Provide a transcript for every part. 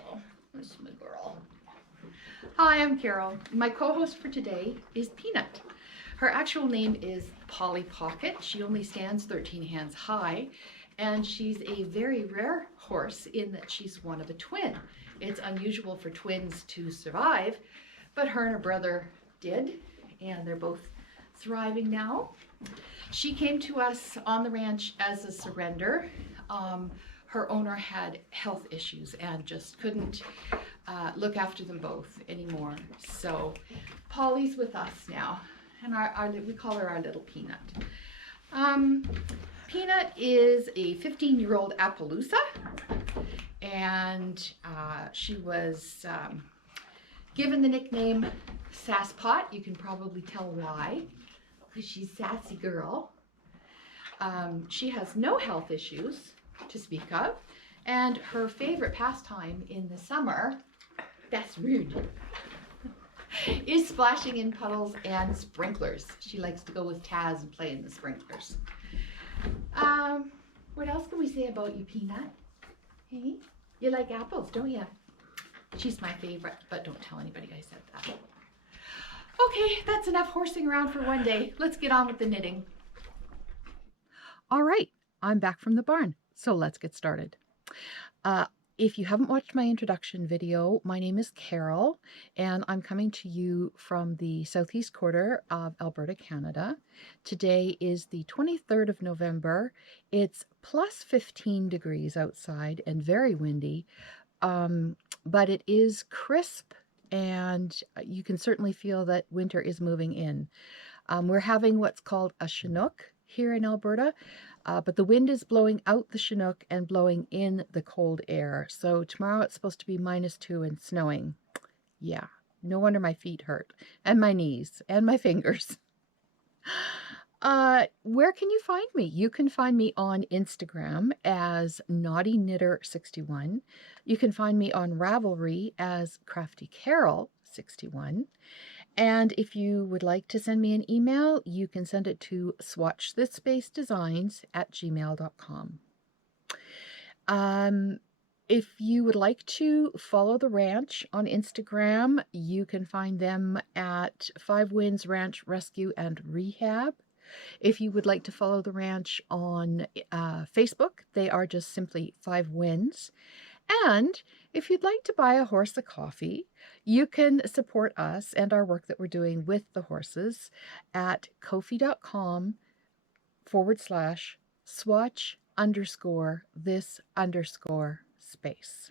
Oh, this is my girl. Hi, I'm Carol. My co-host for today is Peanut. Her actual name is Polly Pocket. She only stands 13 hands high, and she's a very rare horse in that she's one of a twin. It's unusual for twins to survive, but her and her brother did, and they're both thriving now. She came to us on the ranch as a surrender. Her owner had health issues and just couldn't look after them both anymore. So Polly's with us now, and we call her our little Peanut. Peanut is a 15-year-old Appaloosa, and she was given the nickname Sasspot. You can probably tell why, because she's a sassy girl. She has no health issues to speak of, and her favorite pastime in the summer, that's rude, is splashing in puddles and sprinklers. She likes to go with Taz and play in the sprinklers. What else can we say about you, Peanut? Hey, you like apples, don't you? She's my favorite, but don't tell anybody I said that. Okay, that's enough horsing around for one day. Let's get on with the knitting. All right, I'm back from the barn, so let's get started. If you haven't watched my introduction video, my name is Carol, and I'm coming to you from the southeast quarter of Alberta, Canada. Today is the 23rd of November. It's plus 15 degrees outside and very windy, but it is crisp, and you can certainly feel that winter is moving in. We're having what's called a Chinook here in Alberta, but the wind is blowing out the Chinook and blowing in the cold air. So tomorrow it's supposed to be -2 and snowing. Yeah, no wonder my feet hurt, and my knees, and my fingers. Where can you find me? You can find me on Instagram as Naughty Knitter 61. You can find me on Ravelry as Crafty Carol 61. And if you would like to send me an email, you can send it to swatchthispacedesigns@gmail.com. If you would like to follow the ranch on Instagram, you can find them at 5 Winds Ranch Rescue and Rehab. If you would like to follow the ranch on Facebook, they are just simply 5 Winds. And if you'd like to buy a horse a coffee, you can support us and our work that we're doing with the horses at ko-fi.com/swatch_this_space.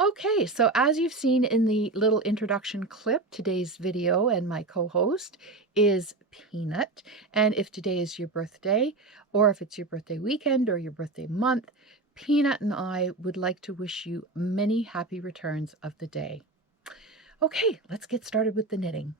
Okay, so as you've seen in the little introduction clip, today's video and my co-host is Peanut. And if today is your birthday, or if it's your birthday weekend or your birthday month, Peanut and I would like to wish you many happy returns of the day. Okay, let's get started with the knitting.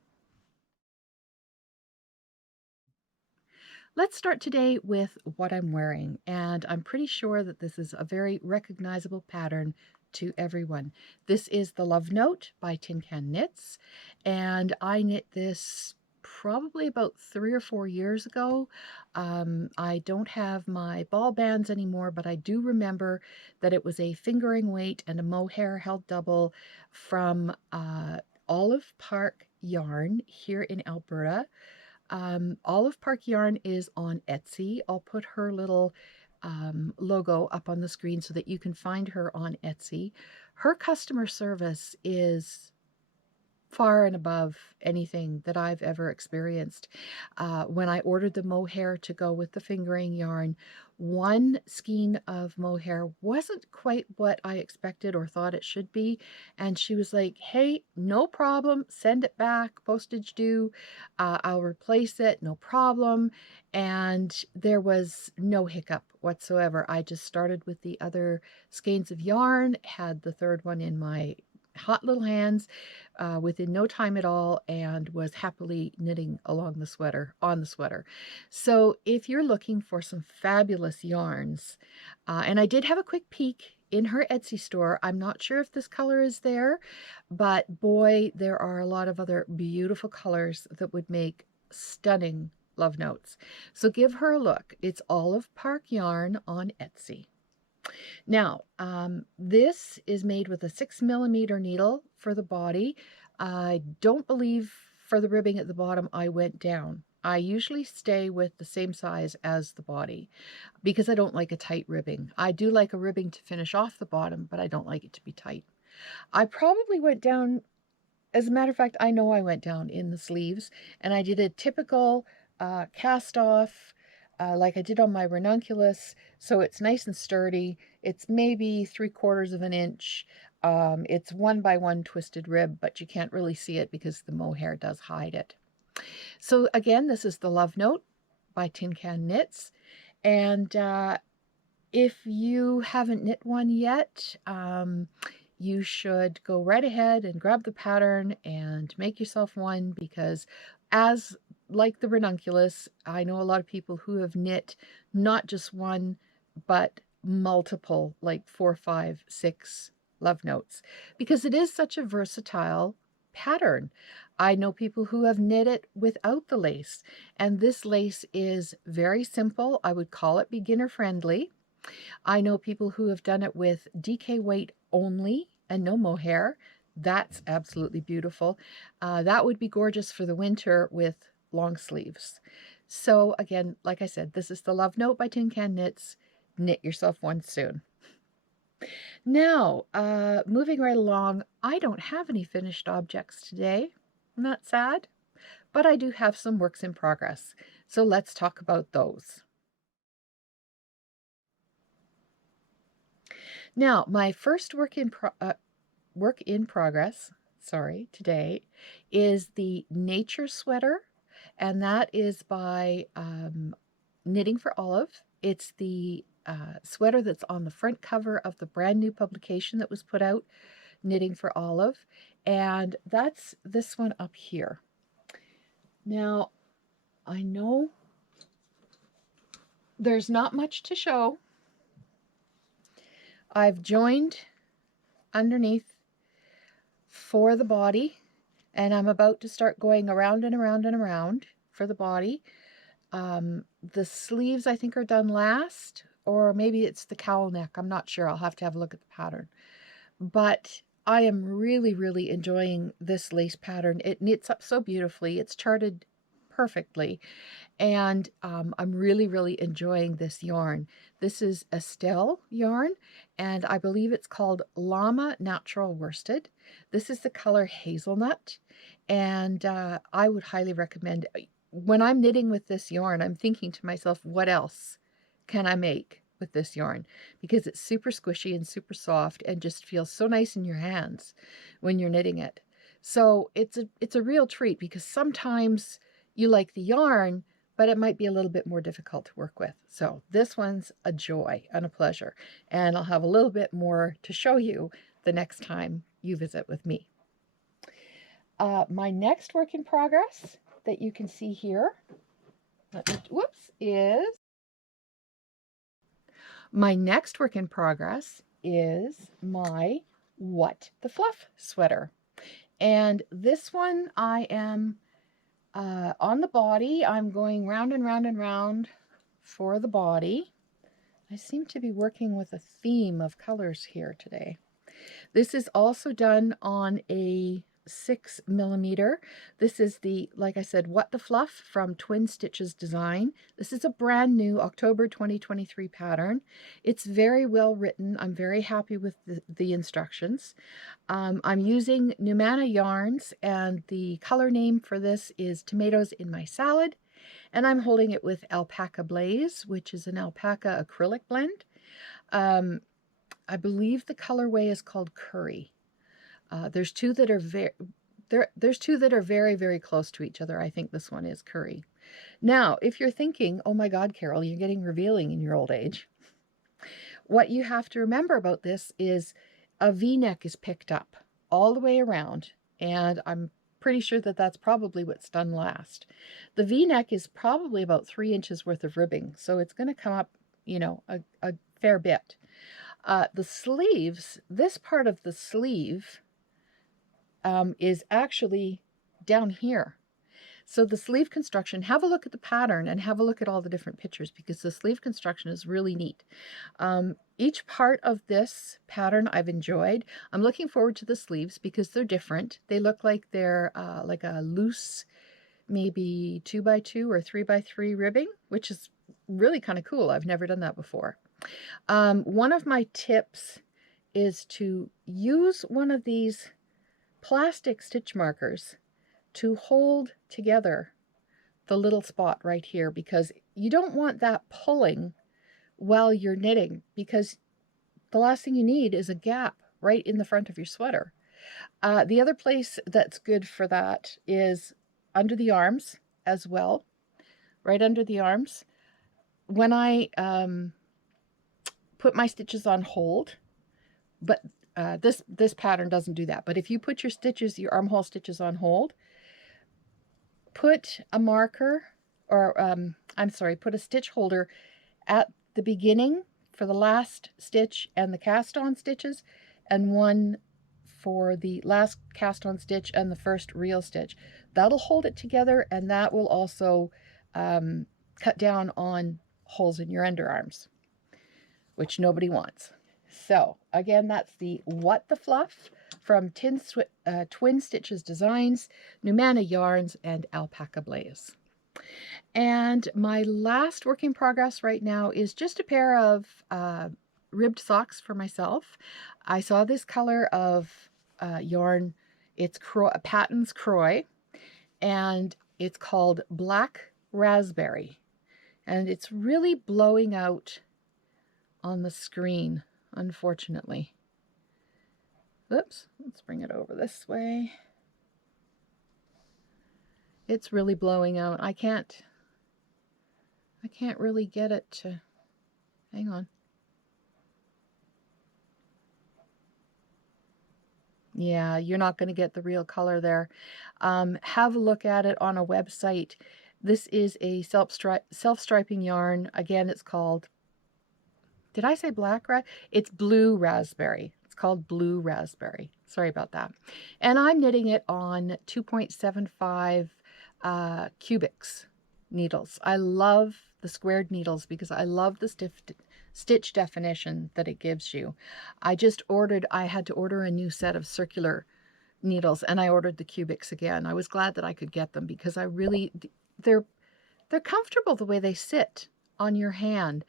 Let's start today with what I'm wearing, and I'm pretty sure that this is a very recognizable pattern to everyone. This is the Love Note by Tin Can Knits, and I knit this probably about 3 or 4 years ago. I don't have my ball bands anymore, but I do remember that it was a fingering weight and a mohair held double from Olive Park Yarn here in Alberta. Olive Park Yarn is on Etsy. I'll put her little logo up on the screen so that you can find her on Etsy. Her customer service is far and above anything that I've ever experienced. When I ordered the mohair to go with the fingering yarn, one skein of mohair wasn't quite what I expected or thought it should be, and she was like, hey, no problem, send it back, postage due, I'll replace it, no problem. And there was no hiccup whatsoever. I just started with the other skeins of yarn, had the third one in my hot little hands within no time at all, and was happily knitting along the sweater, on the sweater. So if you're looking for some fabulous yarns, and I did have a quick peek in her Etsy store. I'm not sure if this color is there, but boy, there are a lot of other beautiful colors that would make stunning love notes. So give her a look. It's Olive Park Yarn on Etsy. Now, this is made with a 6mm needle for the body. I don't believe for the ribbing at the bottom I went down. I usually stay with the same size as the body because I don't like a tight ribbing. I do like a ribbing to finish off the bottom, but I don't like it to be tight. I probably went down, as a matter of fact, I know I went down in the sleeves, and I did a typical cast off like I did on my ranunculus, so it's nice and sturdy. It's maybe 3/4 of an inch. It's 1x1 twisted rib, but you can't really see it because the mohair does hide it. So again, this is the Love Note by Tin Can Knits, and if you haven't knit one yet, you should go right ahead and grab the pattern and make yourself one, because as like the ranunculus, I know a lot of people who have knit not just one, but multiple, like 4, 5, 6 Love Notes, because it is such a versatile pattern. I know people who have knit it without the lace, and this lace is very simple. I would call it beginner friendly. I know people who have done it with DK weight only and no mohair. That's absolutely beautiful. That would be gorgeous for the winter with long sleeves. So again, like I said, this is the Love Note by Tin Can Knits. Knit yourself one soon. Now, moving right along, I don't have any finished objects today. I'm not sad, but I do have some works in progress. So let's talk about those. Now, my first work in progress, today is the Nature Sweater, and that is by Knitting for Olive. It's the sweater that's on the front cover of the brand new publication that was put out, Knitting for Olive, and that's this one up here. Now, I know there's not much to show. I've joined underneath for the body, and I'm about to start going around and around and around for the body. The sleeves I think are done last, or maybe it's the cowl neck. I'm not sure. I'll have to have a look at the pattern. But I am really, really enjoying this lace pattern. It knits up so beautifully. It's charted perfectly. And I'm really, really enjoying this yarn. This is Estelle yarn, and I believe it's called Llama Natural Worsted. This is the color Hazelnut, and I would highly recommend it. When I'm knitting with this yarn, I'm thinking to myself, what else can I make with this yarn? Because it's super squishy and super soft and just feels so nice in your hands when you're knitting it. So it's a real treat, because sometimes you like the yarn, but it might be a little bit more difficult to work with. So this one's a joy and a pleasure, and I'll have a little bit more to show you the next time you visit with me. My next work in progress that you can see here, is my next work in progress is my What the Fluff sweater. And this one I am on the body. I'm going round and round and round for the body. I seem to be working with a theme of colors here today. This is also done on a 6mm. This is the, like I said, What the Fluff from Twin Stitches Design. This is a brand new October 2023 pattern. It's very well written. I'm very happy with the instructions. I'm using Numana yarns, and the color name for this is Tomatoes in My Salad, and I'm holding it with Alpaca Blaze, which is an alpaca acrylic blend. I believe the colorway is called Curry. There's two that are very, very close to each other. I think this one is Curry. Now, if you're thinking, oh my God, Carol, you're getting revealing in your old age, what you have to remember about this is a V-neck is picked up all the way around, and I'm pretty sure that that's probably what's done last. The V-neck is probably about 3 inches worth of ribbing, so it's going to come up, you know, a fair bit. The sleeves, this part of the sleeve is actually down here. So the sleeve construction, have a look at the pattern and have a look at all the different pictures, because the sleeve construction is really neat. Each part of this pattern I've enjoyed. I'm looking forward to the sleeves because they're different. They look like they're like a loose, maybe 2x2 or 3x3 ribbing, which is really kind of cool. I've never done that before. One of my tips is to use one of these plastic stitch markers to hold together the little spot right here, because you don't want that pulling while you're knitting, because the last thing you need is a gap right in the front of your sweater. The other place that's good for that is under the arms as well, right under the arms. When I put my stitches on hold, but this pattern doesn't do that. But if you put your stitches, your armhole stitches on hold, put a marker, or I'm sorry, put a stitch holder at the beginning for the last stitch and the cast on stitches, and one for the last cast on stitch and the first real stitch. That'll hold it together, and that will also cut down on holes in your underarms, which nobody wants. So again, that's the What the Fluff from Twin Stitches Designs, Numana Yarns, and Alpaca Blaze. And my last work in progress right now is just a pair of ribbed socks for myself. I saw this color of yarn. It's Patton's Croy, and it's called Black Raspberry. And it's really blowing out on the screen, unfortunately. Oops, let's bring it over this way. It's really blowing out. I can't really get it to, hang on. Yeah, you're not going to get the real color there. Have a look at it on a website. This is a self-striping yarn. Again, it's called, did I say black? It's Blue Raspberry. It's called Blue Raspberry. Sorry about that. And I'm knitting it on 2.75 cubics needles. I love the squared needles because I love the stitch definition that it gives you. I had to order a new set of circular needles, and I ordered the cubics again. I was glad that I could get them because they're comfortable the way they sit on your hand.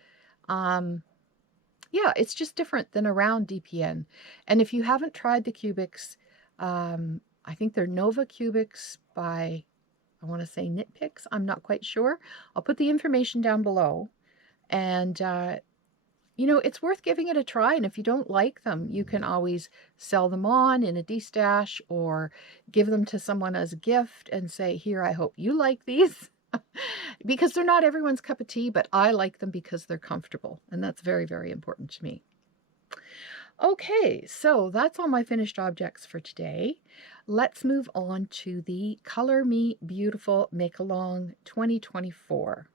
Yeah, it's just different than a round DPN. And if you haven't tried the cubics, I think they're Nova Cubics by, I want to say Knit Picks. I'm not quite sure. I'll put the information down below. And, you know, it's worth giving it a try. And if you don't like them, you can always sell them on in a de-stash or give them to someone as a gift and say, here, I hope you like these. Because they're not everyone's cup of tea, but I like them because they're comfortable. And that's very, very important to me. Okay, so that's all my finished objects for today. Let's move on to the Color Me Beautiful Make Along 2024.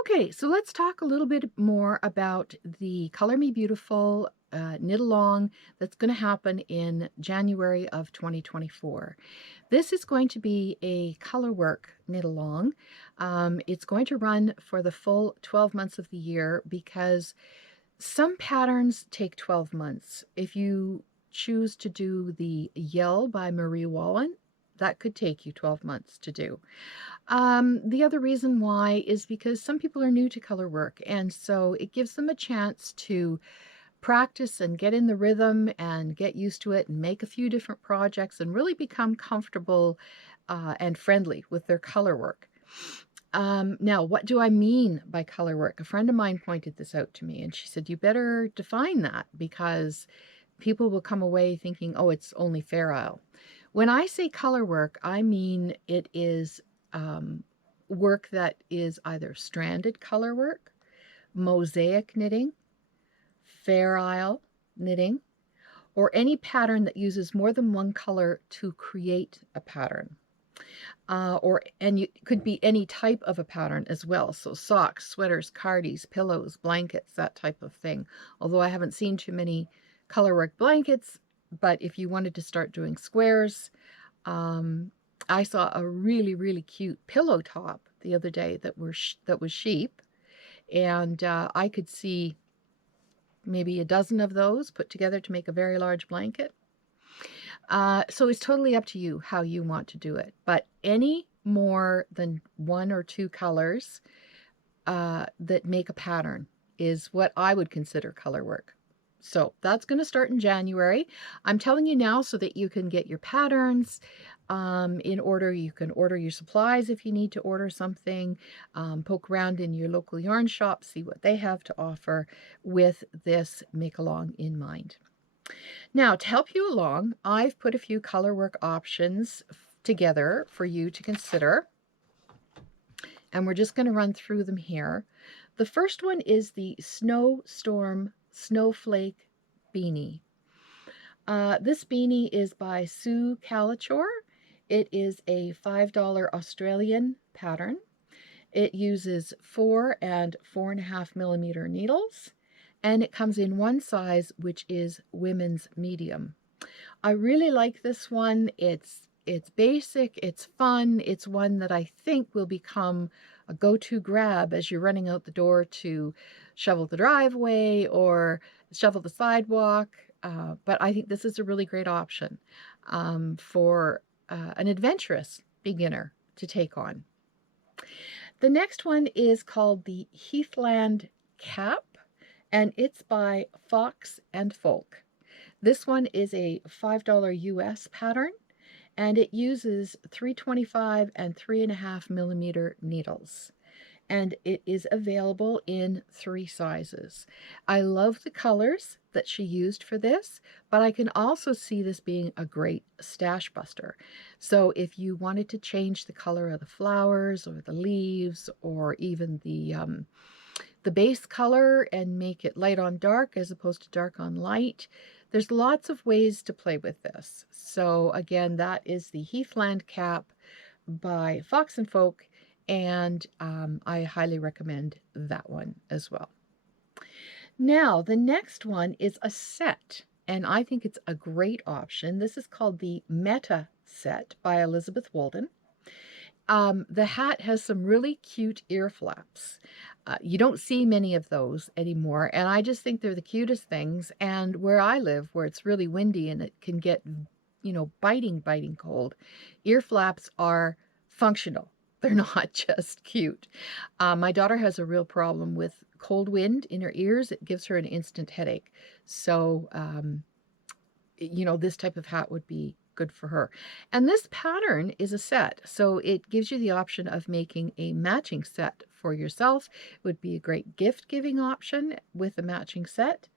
Okay, so let's talk a little bit more about the Color Me Beautiful knit along that's going to happen in January of 2024. This is going to be a Colorwork knit along. It's going to run for the full 12 months of the year because some patterns take 12 months. If you choose to do the Yell by Marie Wallen, that could take you 12 months to do. The other reason why is because some people are new to color work, and so it gives them a chance to practice and get in the rhythm and get used to it and make a few different projects and really become comfortable and friendly with their color work. Now, what do I mean by color work? A friend of mine pointed this out to me, and she said, you better define that because people will come away thinking, oh, it's only Fair Isle. When I say color work, I mean it is work that is either stranded color work, mosaic knitting, Fair Isle knitting, or any pattern that uses more than one color to create a pattern. And it could be any type of a pattern as well. So socks, sweaters, cardies, pillows, blankets, that type of thing. Although I haven't seen too many colorwork blankets, But if you wanted to start doing squares, I saw a really, really cute pillow top the other day that was sheep, and I could see maybe a dozen of those put together to make a very large blanket. So it's totally up to you how you want to do it, but any more than 1 or 2 colors that make a pattern is what I would consider color work. So that's going to start in January. I'm telling you now so that you can get your patterns in order. You can order your supplies if you need to order something. Poke around in your local yarn shop, see what they have to offer with this make-along in mind. Now, to help you along, I've put a few color work options together for you to consider, and we're just going to run through them here. The first one is the SnoStorm Snowflake Beanie. This beanie is by Sue Callachor. It is a $5 Australian pattern. It uses 4 and 4.5 millimeter needles, and it comes in one size, which is women's medium. I really like this one. It's basic, it's fun, it's one that I think will become a go-to grab as you're running out the door to shovel the driveway or shovel the sidewalk. But I think this is a really great option for an adventurous beginner to take on. The next one is called the Heathland Cap, and it's by Fox and Folk. This one is a $5 US pattern, and it uses 325 and 3.5 millimeter needles, and it is available in 3 sizes. I love the colors that she used for this, but I can also see this being a great stash buster. So if you wanted to change the color of the flowers or the leaves or even the base color and make it light on dark as opposed to dark on light, there's lots of ways to play with this. So again, that is the Heathland Cap by Fox and Folk, and I highly recommend that one as well. Now, the next one is a set, and I think it's a great option. This is called the Meta Set by Elizabeth Walden. The hat has some really cute ear flaps. You don't see many of those anymore, and I just think they're the cutest things. And where I live, where it's really windy and it can get, biting cold, ear flaps are functional. They're not just cute. My daughter has a real problem with cold wind in her ears. It gives her an instant headache. So, this type of hat would be good for her. And this pattern is a set, so it gives you the option of making a matching set for yourself. It would be a great gift giving option with a matching set.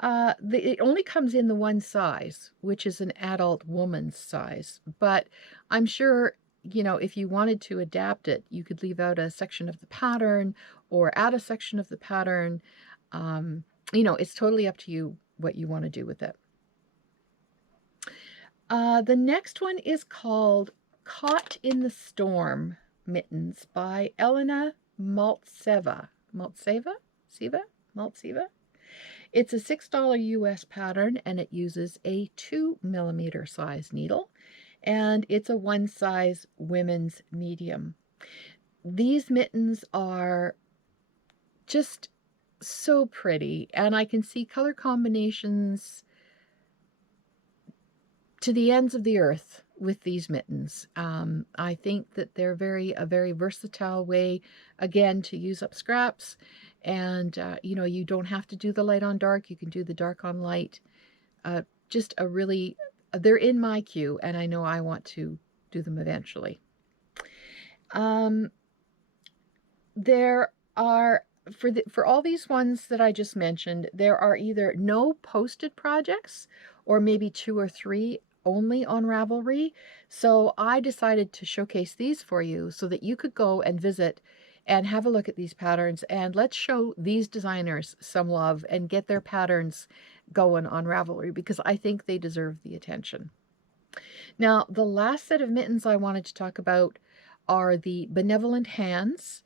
It only comes in the one size, which is an adult woman's size, but I'm sure if you wanted to adapt it, you could leave out a section of the pattern or add a section of the pattern. It's totally up to you what you want to do with it. The next one is called Caught in the Storm Mittens by Elena Maltseva. It's a $6 US pattern, and it uses a 2 millimeter size needle, and it's a one size women's medium. These mittens are just so pretty, and I can see color combinations to the ends of the earth with these mittens. I think that they're a very versatile way, again, to use up scraps. And, you don't have to do the light on dark. You can do the dark on light. They're in my queue, and I know I want to do them eventually. There are, for all these ones that I just mentioned, there are either no posted projects or maybe 2 or 3 only on Ravelry. So I decided to showcase these for you so that you could go and visit and have a look at these patterns, and let's show these designers some love and get their patterns going on Ravelry, because I think they deserve the attention. Now, the last set of mittens I wanted to talk about are the Benevolent Hands.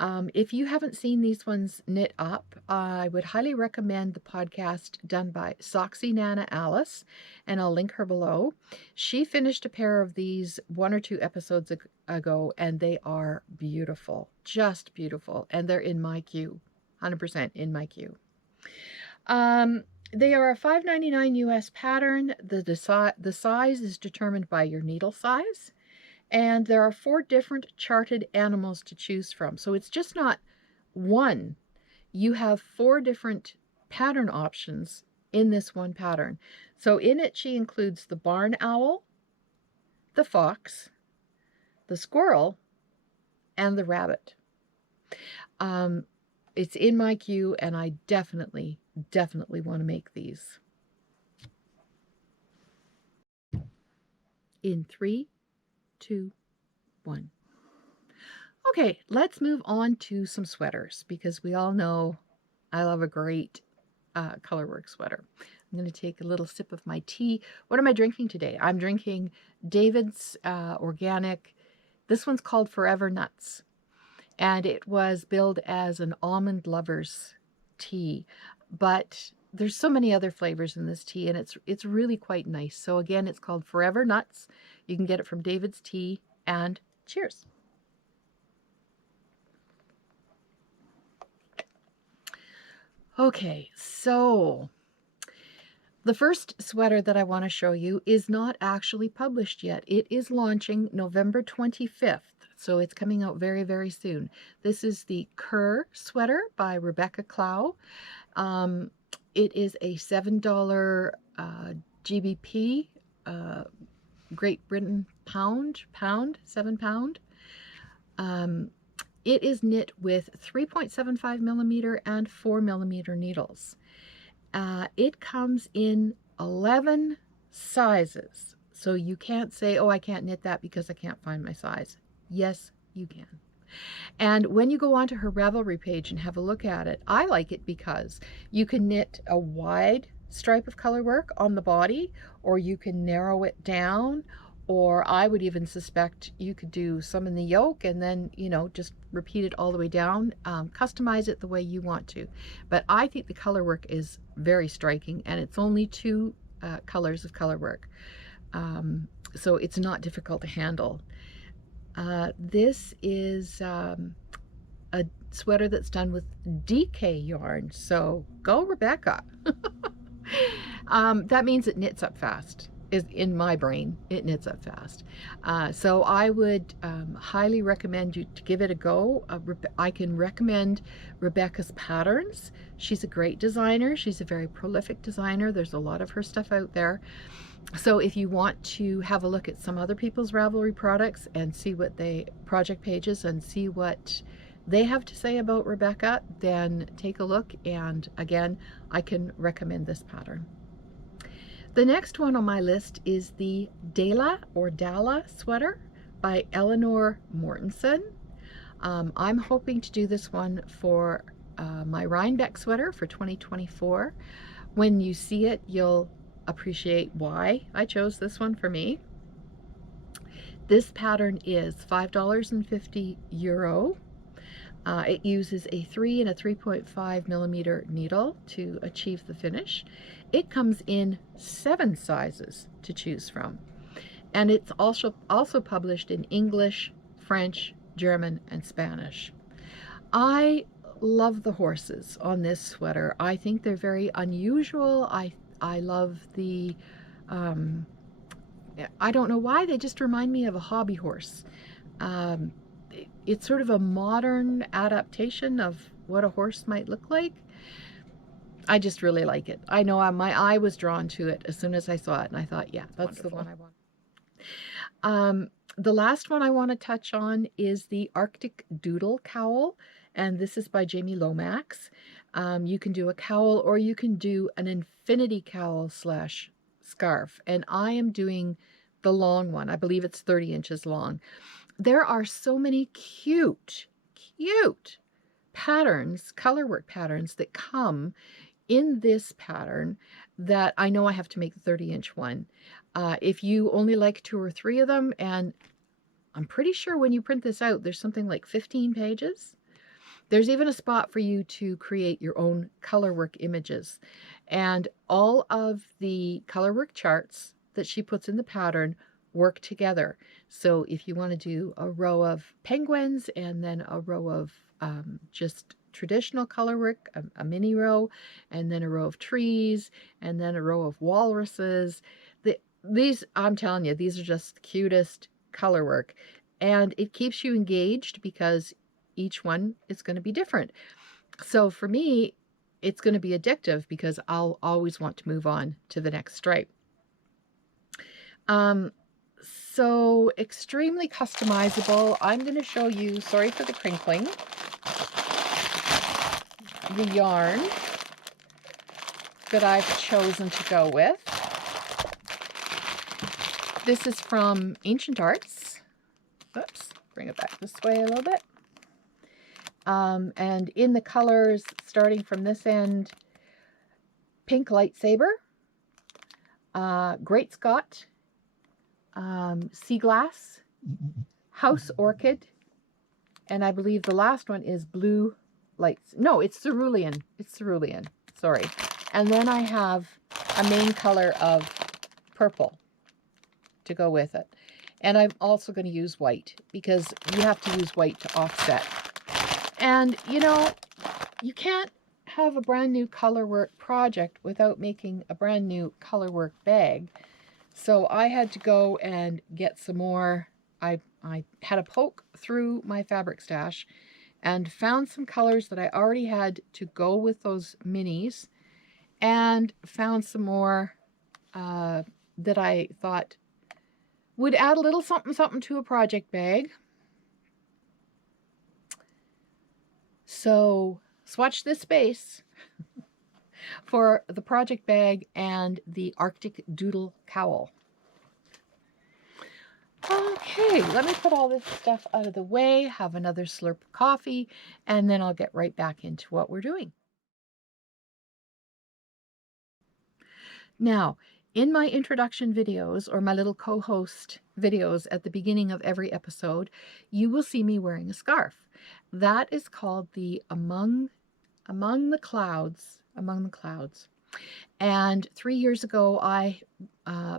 If you haven't seen these ones knit up, I would highly recommend the podcast done by Soxy Nana Alice, and I'll link her below. She finished a pair of these 1 or 2 episodes ago, and they are beautiful, just beautiful, and they're in my queue, 100% in my queue. They are a $5.99 US pattern. The size is determined by your needle size. And there are 4 different charted animals to choose from. So it's just not one. You have 4 different pattern options in this one pattern. So in it, she includes the barn owl, the fox, the squirrel, and the rabbit. It's in my queue, and I definitely want to make these. In 3, 2, 1. Okay, let's move on to some sweaters, because we all know I love a great Colorwork sweater. I'm going to take a little sip of my tea. What am I drinking today? I'm drinking David's organic. This one's called Forever Nuts, and it was billed as an almond lover's tea, but there's so many other flavors in this tea, and it's really quite nice. So again, it's called Forever Nuts. You can get it from David's Tea, and cheers. Okay, so the first sweater that I want to show you is not actually published yet. It is launching November 25th, so it's coming out very, very soon. This is the Kerr sweater by Rebecca Clow. It is a $7 GBP, Great Britain pound, 7 pound. It is knit with 3.75 millimeter and 4 millimeter needles. It comes in 11 sizes. So you can't say, oh, I can't knit that because I can't find my size. Yes, you can. And when you go onto her Ravelry page and have a look at it, I like it because you can knit a wide stripe of color work on the body, or you can narrow it down, or I would even suspect you could do some in the yoke and then, you know, just repeat it all the way down, customize it the way you want to. But I think the color work is very striking, and it's only 2 colors of color work. So it's not difficult to handle. This is a sweater that's done with DK yarn, so go Rebecca. That means it knits up fast. Is in my brain, it knits up fast. So I would highly recommend you to give it a go. I can recommend Rebecca's patterns. She's a great designer. She's a very prolific designer. There's a lot of her stuff out there. So if you want to have a look at some other people's Ravelry products and see what project pages and see what they have to say about Rebecca, then take a look. And again, I can recommend this pattern. The next one on my list is the Dala or Dala sweater by Eleanor Mortensen. I'm hoping to do this one for my Rhinebeck sweater for 2024. When you see it, you'll appreciate why I chose this one for me. This pattern is €5.50. It uses a 3 and a 3.5 millimeter needle to achieve the finish. It comes in 7 sizes to choose from, and it's also published in English, French, German, and Spanish. I love the horses on this sweater. I think they're very unusual. I love the I don't know why, they just remind me of a hobby horse. It's sort of a modern adaptation of what a horse might look like. I just really like it. I know my eye was drawn to it as soon as I saw it, and I thought, yeah, that's wonderful. The one I want. The last one I want to touch on is the Arctic Doodle cowl, and this is by Jamie Lomax. You can do a cowl, or you can do an infinity cowl / scarf, and I am doing the long one. I believe it's 30 inches long. There are so many cute patterns, colorwork patterns that come in this pattern that I know I have to make the 30-inch one. If you only like 2 or 3 of them, and I'm pretty sure when you print this out, there's something like 15 pages. There's even a spot for you to create your own colorwork images. And all of the colorwork charts that she puts in the pattern work together. So if you want to do a row of penguins and then a row of just traditional colorwork, a mini row, and then a row of trees, and then a row of walruses, these, I'm telling you, these are just the cutest colorwork. And it keeps you engaged because each one is going to be different. So for me, it's going to be addictive because I'll always want to move on to the next stripe. So extremely customizable. I'm going to show you, sorry for the crinkling, the yarn that I've chosen to go with. This is from Ancient Arts. Oops, bring it back this way a little bit. And in the colors, starting from this end, Pink Lightsaber, Great Scott, Sea Glass, House Orchid, and I believe the last one is Blue Lights. No, it's Cerulean. It's Cerulean. Sorry. And then I have a main color of purple to go with it. And I'm also going to use white because you have to use white to offset. And, you know, you can't have a brand new colorwork project without making a brand new colorwork bag. So I had to go and get some more. I had a poke through my fabric stash and found some colors that I already had to go with those minis, and found some more that I thought would add a little something something to a project bag. So swatch this space for the project bag and the Arctic Doodle cowl. Okay, let me put all this stuff out of the way, have another slurp of coffee, and then I'll get right back into what we're doing. Now, in my introduction videos, or my little co-host videos at the beginning of every episode, you will see me wearing a scarf. That is called the Among the Clouds. And 3 years ago, I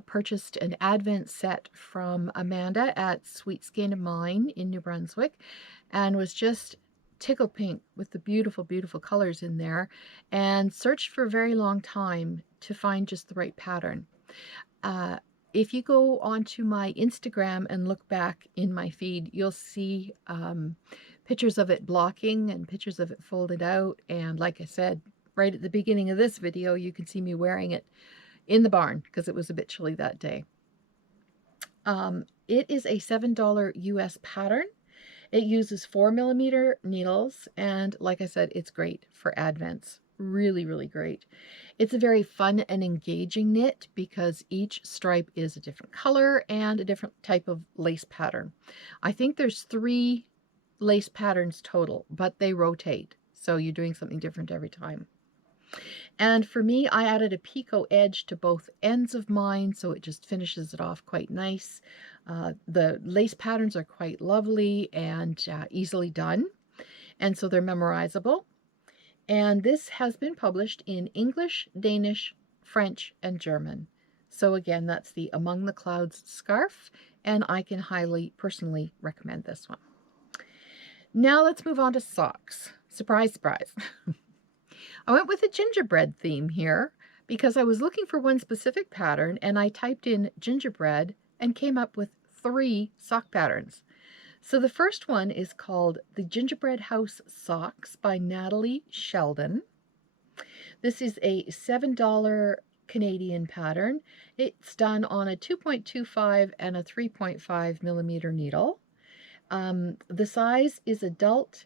purchased an Advent set from Amanda at Sweet Skein of Mine in New Brunswick, and was just tickled pink with the beautiful, beautiful colors in there, and searched for a very long time to find just the right pattern. If you go onto my Instagram and look back in my feed, you'll see pictures of it blocking and pictures of it folded out. And like I said, right at the beginning of this video, you can see me wearing it in the barn because it was a bit chilly that day. It is a $7 US pattern. It uses 4mm needles, and like I said, it's great for Advents. Really, really great. It's a very fun and engaging knit because each stripe is a different color and a different type of lace pattern. I think there's 3 lace patterns total, but they rotate, so you're doing something different every time. And for me, I added a picot edge to both ends of mine, so it just finishes it off quite nice. The lace patterns are quite lovely and easily done, and so they're memorizable. And this has been published in English, Danish, French, and German. So again, that's the Among the Clouds scarf, and I can highly personally recommend this one. Now let's move on to socks. Surprise, surprise. I went with a gingerbread theme here because I was looking for one specific pattern, and I typed in gingerbread and came up with 3 sock patterns. So the first one is called the Gingerbread House Socks by Natalie Sheldon. This is a $7 Canadian pattern. It's done on a 2.25 and a 3.5mm needle. The size is adult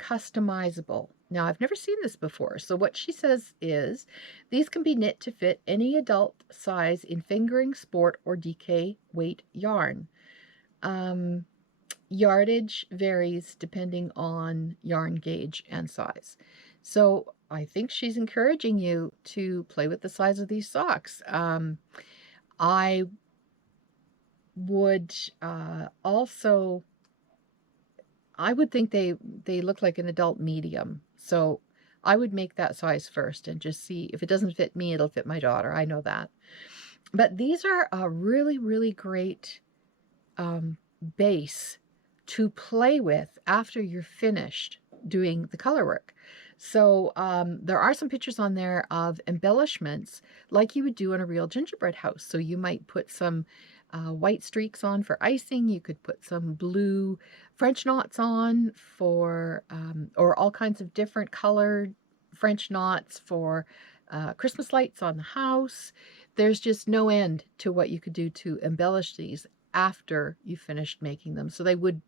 customizable. Now, I've never seen this before, so what she says is these can be knit to fit any adult size in fingering, sport, or DK weight yarn. Yardage varies depending on yarn gauge and size. So I think she's encouraging you to play with the size of these socks. I would also I would think they look like an adult medium. So I would make that size first and just see if it doesn't fit me, it'll fit my daughter. I know that. But these are a really, really great base to play with after you're finished doing the color work. So there are some pictures on there of embellishments like you would do in a real gingerbread house. So you might put some white streaks on for icing. You could put some blue French knots on for, or all kinds of different colored French knots for Christmas lights on the house. There's just no end to what you could do to embellish these after you finished making them. So they would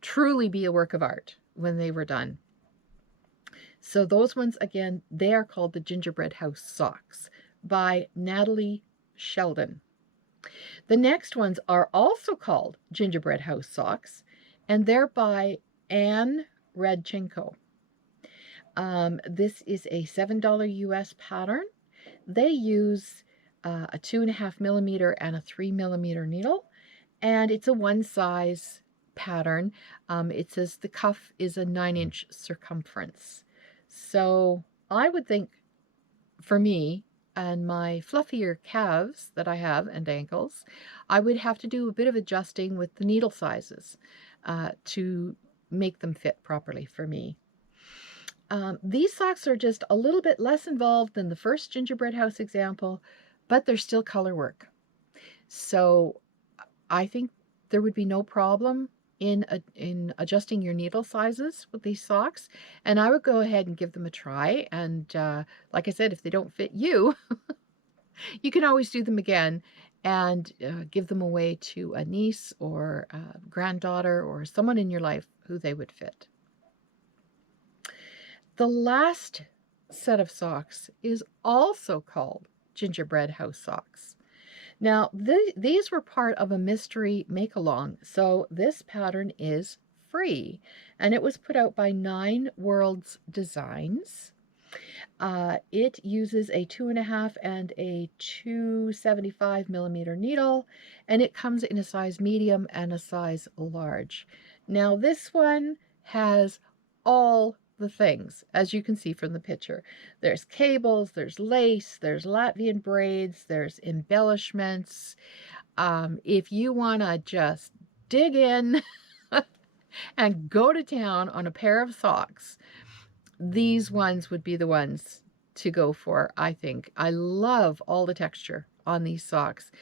truly be a work of art when they were done. So those ones, again, they are called the Gingerbread House Socks by Natalie Sheldon. The next ones are also called Gingerbread House Socks, and they're by Anne Radchenko. This is a $7 US pattern. They use a 2.5 millimeter and a 3 millimeter needle, and it's a one size pattern. It says the cuff is a 9-inch circumference. So I would think for me and my fluffier calves that I have and ankles, I would have to do a bit of adjusting with the needle sizes to make them fit properly for me. These socks are just a little bit less involved than the first gingerbread house example, but they're still color work. So I think there would be no problem in adjusting your needle sizes with these socks, and I would go ahead and give them a try. And like I said, if they don't fit you, you can always do them again and give them away to a niece or a granddaughter or someone in your life who they would fit. The last set of socks is also called Gingerbread House Socks. Now, these were part of a mystery make-along, so this pattern is free, and it was put out by 9 Worlds Designs. It uses a 2.5 and a 275 millimeter needle, and it comes in a size medium and a size large. Now, this one has all the things, as you can see from the picture. There's cables, there's lace, there's Latvian braids, there's embellishments. If you want to just dig in and go to town on a pair of socks, these ones would be the ones to go for, I think. I love all the texture on these socks.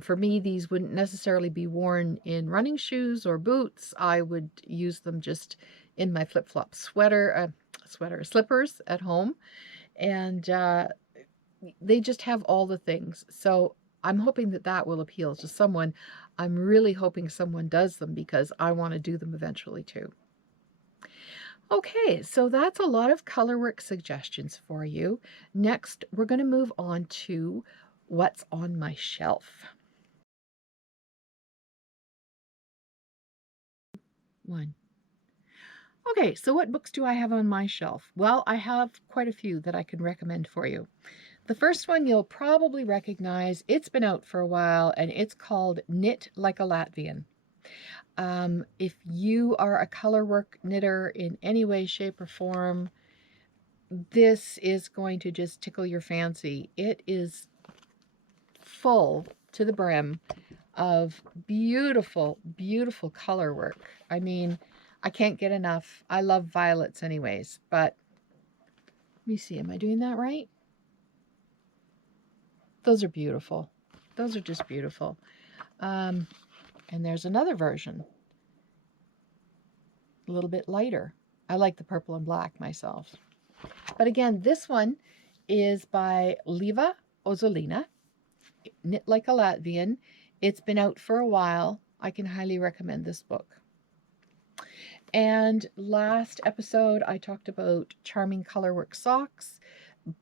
For me, these wouldn't necessarily be worn in running shoes or boots. I would use them just in my flip-flop slippers at home, and they just have all the things. So I'm hoping that that will appeal to someone. I'm really hoping someone does them because I want to do them eventually too. Okay, so that's a lot of color work suggestions for you. Next, we're going to move on to what's on my shelf. One. Okay, so what books do I have on my shelf? Well, I have quite a few that I can recommend for you. The first one you'll probably recognize. It's been out for a while, and it's called Knit Like a Latvian. If you are a color work knitter in any way, shape, or form, this is going to just tickle your fancy. It is full to the brim of beautiful, beautiful color work. I mean, I can't get enough. I love violets anyways, but let me see, am I doing that right? Those are beautiful. Those are just beautiful. And there's another version, a little bit lighter. I like the purple and black myself. But again, this one is by Ieva Ozoline, Knit Like a Latvian. It's been out for a while. I can highly recommend this book. And last episode, I talked about Charming Colorwork Socks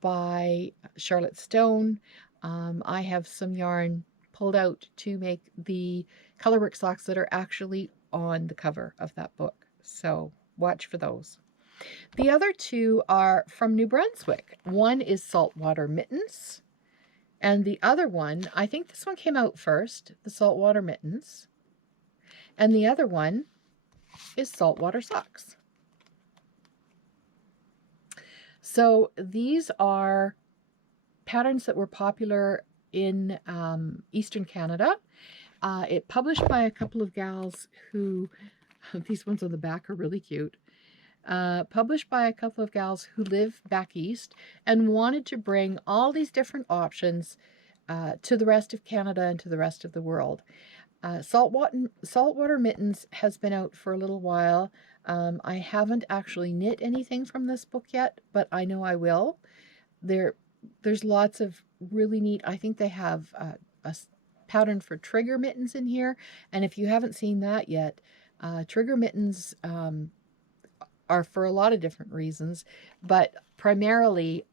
by Charlotte Stone. I have some yarn pulled out to make the colorwork socks that are actually on the cover of that book. So watch for those. The other two are from New Brunswick. One is Saltwater Mittens, and the other one, I think this one came out first, the Saltwater Mittens. And the other one is saltwater socks. So these are patterns that were popular in Eastern Canada. It published by a couple of gals who, these ones on the back are really cute, published by a couple of gals who live back east and wanted to bring all these different options to the rest of Canada and to the rest of the world. Saltwater Mittens has been out for a little while. I haven't actually knit anything from this book yet, but I know I will. There's lots of really neat, I think they have a pattern for trigger mittens in here, and if you haven't seen that yet, trigger mittens are for a lot of different reasons, but primarily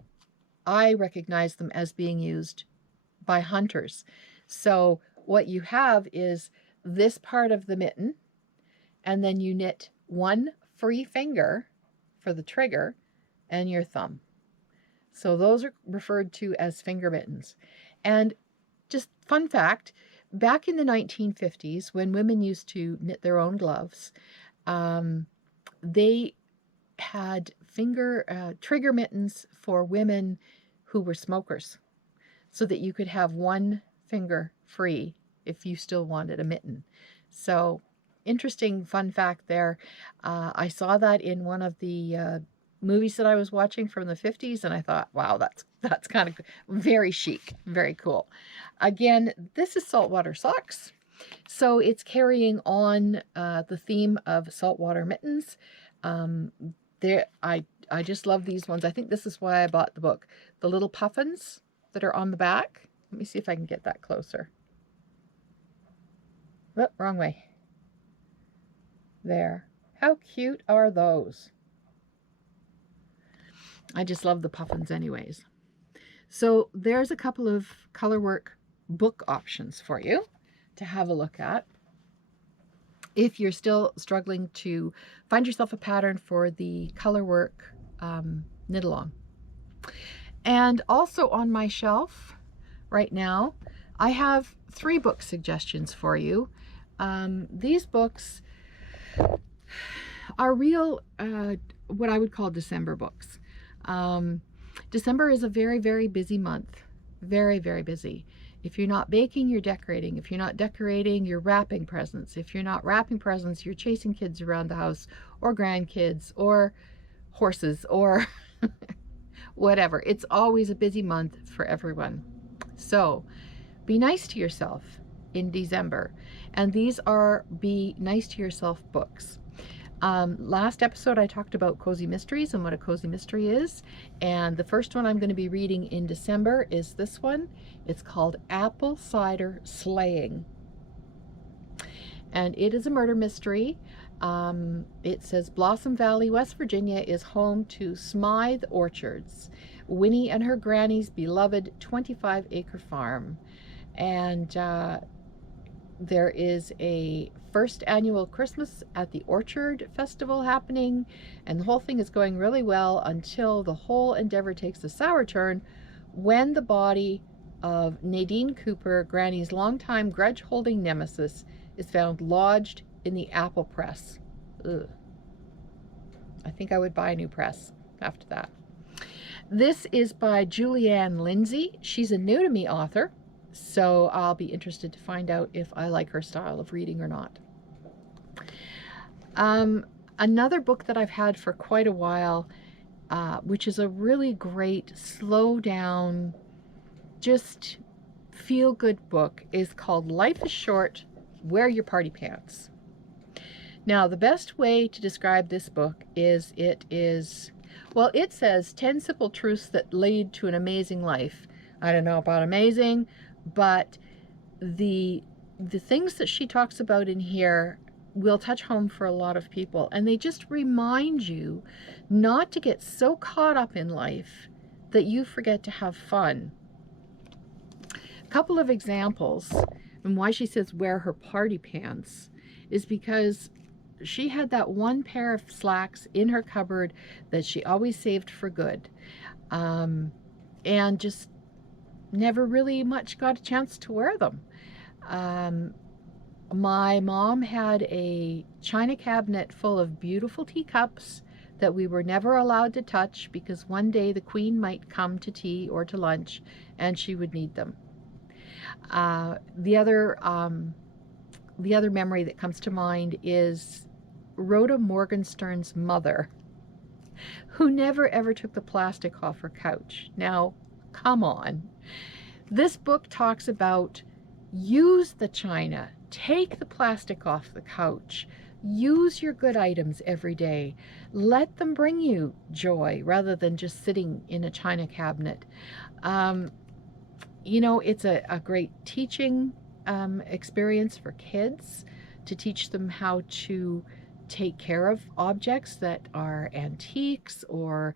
I recognize them as being used by hunters. So what you have is this part of the mitten, and then you knit one free finger for the trigger and your thumb. So those are referred to as finger mittens. And just fun fact, back in the 1950s, when women used to knit their own gloves, they had trigger mittens for women who were smokers, so that you could have one finger free if you still wanted a mitten. So interesting fun fact there. I saw that in one of the movies that I was watching from the 50s, and I thought, wow, that's kind of very chic, very cool. Again, this is saltwater socks, so it's carrying on the theme of saltwater mittens. I just love these ones. I think this is why I bought the book. The little puffins that are on the back. Let me see if I can get that closer. Oh, wrong way. There. How cute are those? I just love the puffins anyways. So there's a couple of Colorwork book options for you to have a look at if you're still struggling to find yourself a pattern for the Colorwork knit along. And also on my shelf right now, I have 3 book suggestions for you. These books are real, what I would call December books. December is a very, very busy month. Very, very busy. If you're not baking, you're decorating. If you're not decorating, you're wrapping presents. If you're not wrapping presents, you're chasing kids around the house, or grandkids, or horses, or whatever. It's always a busy month for everyone. So be nice to yourself in December. And these are Be Nice to Yourself books. Last episode I talked about cozy mysteries and what a cozy mystery is, and the first one I'm going to be reading in December is this one. It's called Apple Cider Slaying, and it is a murder mystery. It says Blossom Valley, West Virginia is home to Smythe Orchards, Winnie and her granny's beloved 25-acre farm, and there is a first annual Christmas at the Orchard Festival happening, and the whole thing is going really well until the whole endeavor takes a sour turn when the body of Nadine Cooper, Granny's longtime grudge-holding nemesis, is found lodged in the apple press. Ugh. I think I would buy a new press after that. This is by Julianne Lindsey. She's a new to me author, so I'll be interested to find out if I like her style of reading or not. Another book that I've had for quite a while, which is a really great, slow down, just feel good book, is called Life is Short, Wear Your Party Pants. Now, the best way to describe this book is it says 10 simple truths that lead to an amazing life. I don't know about amazing, but the things that she talks about in here will touch home for a lot of people, and they just remind you not to get so caught up in life that you forget to have fun. A couple of examples, and why she says wear her party pants is because she had that one pair of slacks in her cupboard that she always saved for good, and just never really much got a chance to wear them. My mom had a china cabinet full of beautiful teacups that we were never allowed to touch because one day the Queen might come to tea or to lunch and she would need them. Uh, the other um, the other memory that comes to mind is Rhoda Morgenstern's mother, who never ever took the plastic off her couch. Now, come on. This book talks about use the china, take the plastic off the couch, use your good items every day. Let them bring you joy rather than just sitting in a china cabinet. Um, it's a great teaching experience for kids to teach them how to take care of objects that are antiques or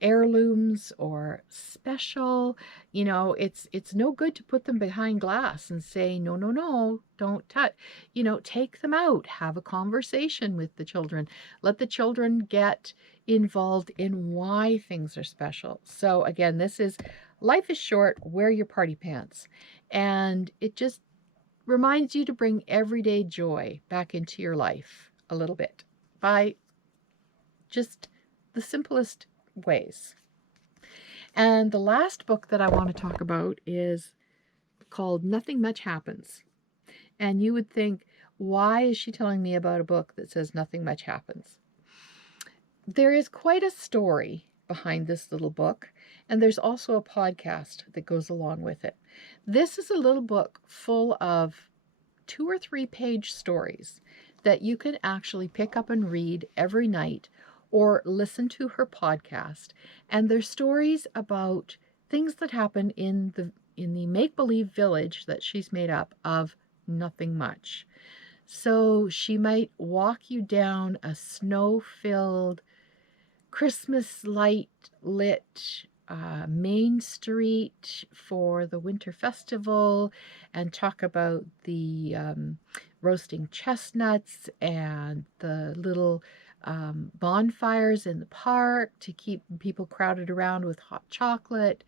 heirlooms or special. It's no good to put them behind glass and say, no, no, no, don't touch. Take them out, have a conversation with the children, let the children get involved in why things are special. So again, this is Life is Short, Wear Your Party Pants. And it just reminds you to bring everyday joy back into your life a little bit by just the simplest ways. And the last book that I want to talk about is called Nothing Much Happens. And you would think, why is she telling me about a book that says nothing much happens? There is quite a story behind this little book, and there's also a podcast that goes along with it. This is a little book full of 2 or 3 page stories that you can actually pick up and read every night or listen to her podcast. And they're stories about things that happen in the make-believe village that she's made up of nothing much. So she might walk you down a snow-filled, Christmas light lit Main Street for the winter festival and talk about the roasting chestnuts and the little bonfires in the park to keep people crowded around with hot chocolate.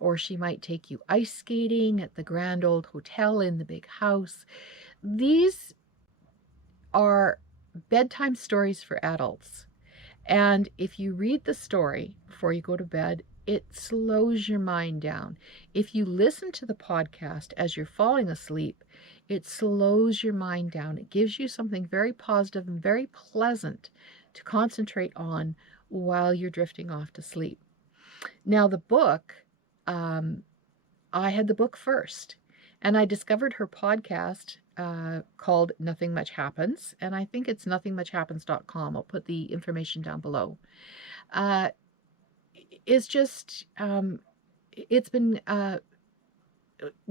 Or she might take you ice skating at the grand old hotel in the big house. These are bedtime stories for adults. And if you read the story before you go to bed, it slows your mind down. If you listen to the podcast as you're falling asleep, it slows your mind down. It gives you something very positive and very pleasant to concentrate on while you're drifting off to sleep. Now, the book, I had the book first, and I discovered her podcast called Nothing Much Happens, and I think it's nothingmuchhappens.com. I'll put the information down below. It's just, it's been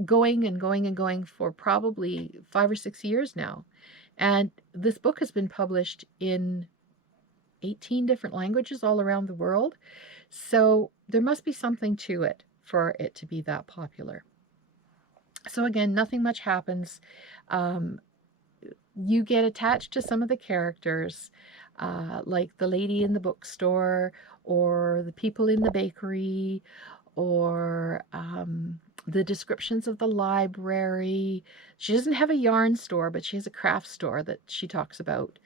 going and going and going for probably 5 or 6 years now. And this book has been published in 18 different languages all around the world. So there must be something to it for it to be that popular. So again, Nothing Much Happens. You get attached to some of the characters, like the lady in the bookstore, or the people in the bakery, or the descriptions of the library. She doesn't have a yarn store, but she has a craft store that she talks about.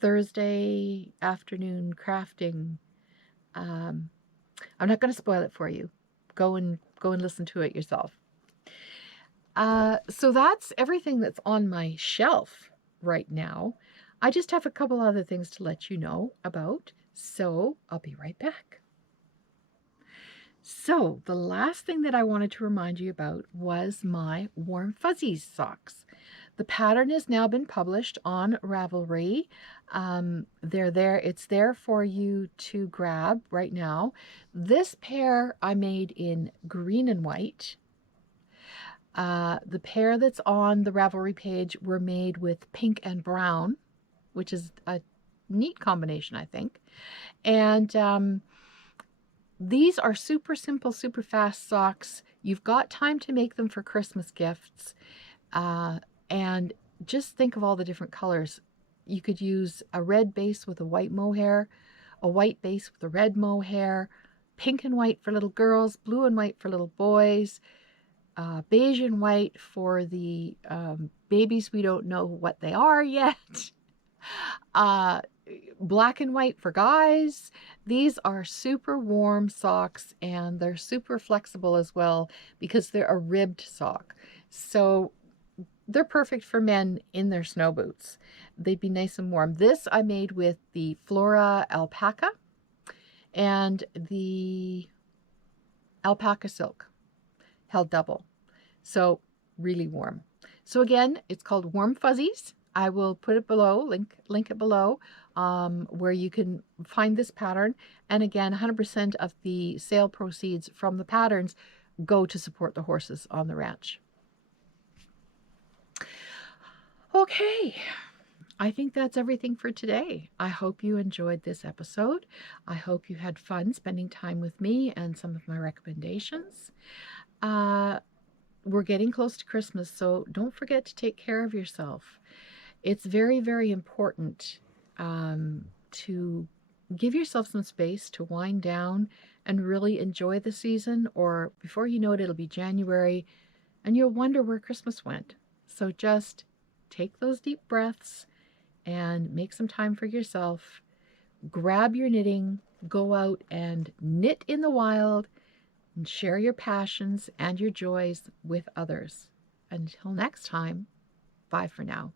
Thursday afternoon crafting. I'm not going to spoil it for you. Go and listen to it yourself. So that's everything that's on my shelf right now. I just have a couple other things to let you know about, so I'll be right back. So the last thing that I wanted to remind you about was my Warm Fuzzies socks. The pattern has now been published on Ravelry. They're there. It's there for you to grab right now. This pair I made in green and white. The pair that's on the Ravelry page were made with pink and brown, which is a neat combination, I think. And these are super simple, super fast socks. You've got time to make them for Christmas gifts. And just think of all the different colors. You could use a red base with a white mohair, a white base with a red mohair, pink and white for little girls, blue and white for little boys, beige and white for the babies we don't know what they are yet. Black and white for guys. These are super warm socks, and they're super flexible as well because they're a ribbed sock. So they're perfect for men in their snow boots. They'd be nice and warm. This I made with the Flora alpaca and the alpaca silk, held double. So really warm. So again, it's called Warm Fuzzies. I will put it below, link it below, where you can find this pattern. And again, 100% of the sale proceeds from the patterns go to support the horses on the ranch. Okay, I think that's everything for today. I hope you enjoyed this episode. I hope you had fun spending time with me and some of my recommendations. We're getting close to Christmas, so don't forget to take care of yourself. It's very, very important to give yourself some space to wind down and really enjoy the season, or before you know it, it'll be January and you'll wonder where Christmas went. So just take those deep breaths and make some time for yourself. Grab your knitting, go out and knit in the wild, and share your passions and your joys with others. Until next time, bye for now.